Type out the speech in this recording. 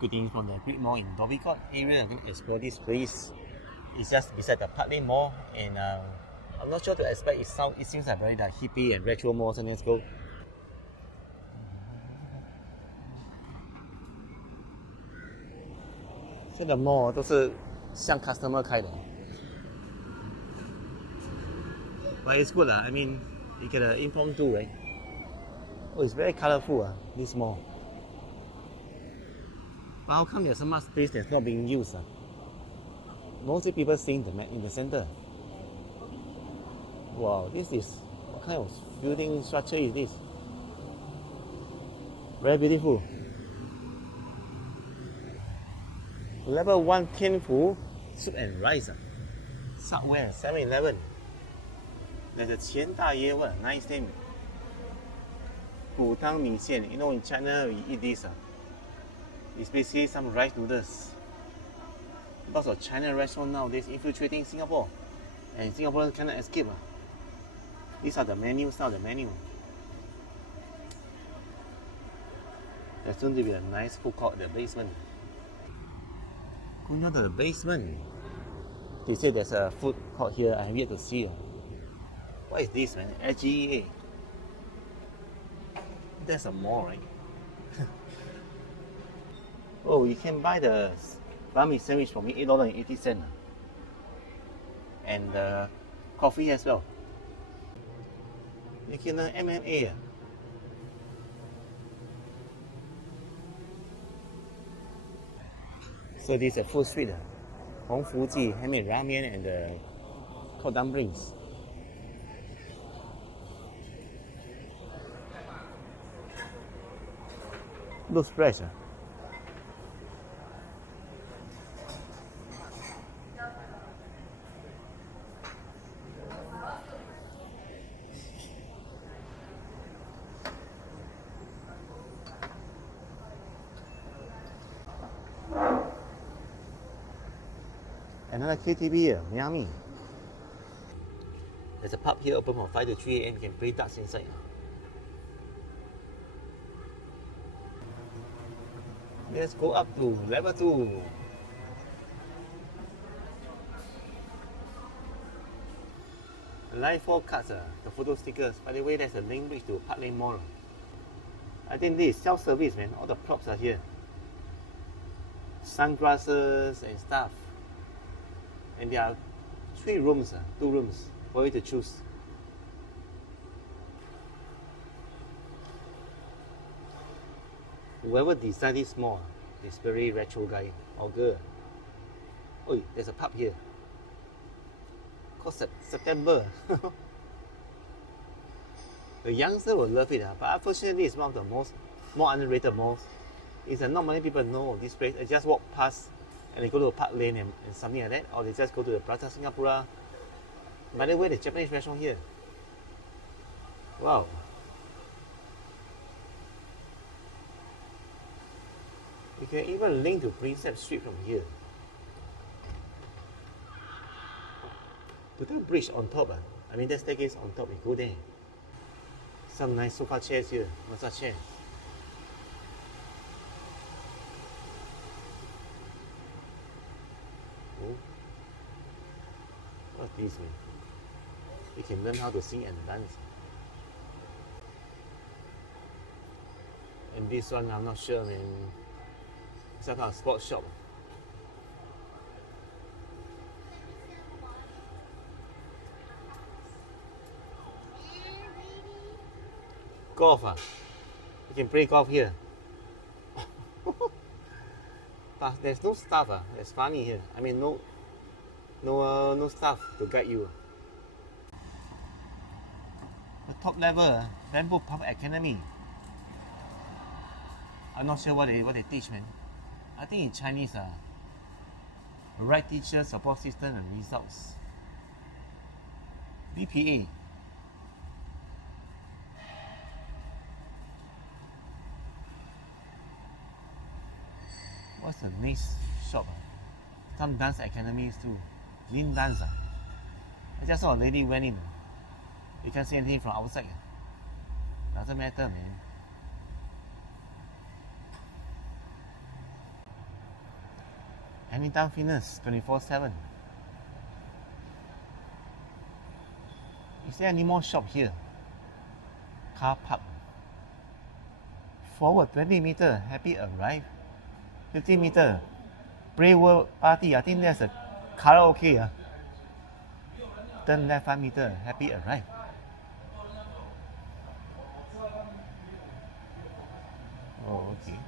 good things from the Great Mall in Dhoby Ghaut area. I'm going to explore this place. It's just beside the Park Lane Mall, and I'm not sure to expect. It seems like very like hippie and retro mall. So let's go. So the mall 都是向 customer 开的。But it's good, I mean, you get an impromptu, right? Oh, it's very colorful, this mall. But how come there's so much space that's not being used? Mostly people staying in the center. Wow, this is, what kind of building structure is this? Very beautiful. Level 1 天府 soup and rice. Subway, 7-Eleven. There's a Qian Da Ye, what a nice name. Gu Tang Mi Xian. You know, in China we eat this. It's basically some rice noodles. Lots of China restaurants nowadays infiltrating Singapore, and Singaporeans cannot escape. These are the menus now, the menu. There's soon to be a nice food court in the basement. Going down to the basement. They say there's a food court here. I have yet to see. What is this, man? GR.iD. That's a mall, right? Oh, you can buy the banh mi sandwich for me, $8.80. And the coffee as well. You can MMA. So this is a food street. Hong Fu Ji, handmade ramen and the cold dumplings. Looks fresh. Another KTV here, Miami. There's a pub here open from 5 to 3 a.m. You can play darts inside. Let's go up to level 2. Live 4 cards, the photo stickers. By the way, there's a link bridge to Park Lane Mall. I think this is self-service, man. All the props are here. Sunglasses and stuff. And there are 2 rooms for you to choose. Whoever designed this mall is very retro guy or girl. Oh, there's a pub here. Called September. The youngster will love it, but unfortunately it's one of the more underrated malls. It's not many people know of this place. They just walk past and they go to a Park Lane and something like that, or they just go to the Plaza Singapura. By the way, the Japanese restaurant here. Wow. You can even link to Prinsep Street from here. With that bridge on top, I mean that staircase on top, we go there. Some nice sofa chairs here, massage chairs. Oh. What's this, man? You can learn how to sing and dance. And this one, I'm not sure, man. It's like a sports shop. Golf, you can play golf here. But there's no staff. That's funny here. I mean, no staff to guide you. The top level, Bamboo Pub Academy. I'm not sure what they teach, man. I think in Chinese, right teacher, support system, and results. BPA. What's the next shop? Some dance academies too. Lin dance. I just saw a lady went in. You can't see anything from outside. Doesn't matter, man. Anytime Fitness, 24/7. Is there any more shop here? Car park. Forward 20 meter, happy arrive. 50 meter, Brave World Party. I think there's a karaoke. Turn left 5 meter, happy arrive. Oh, okay.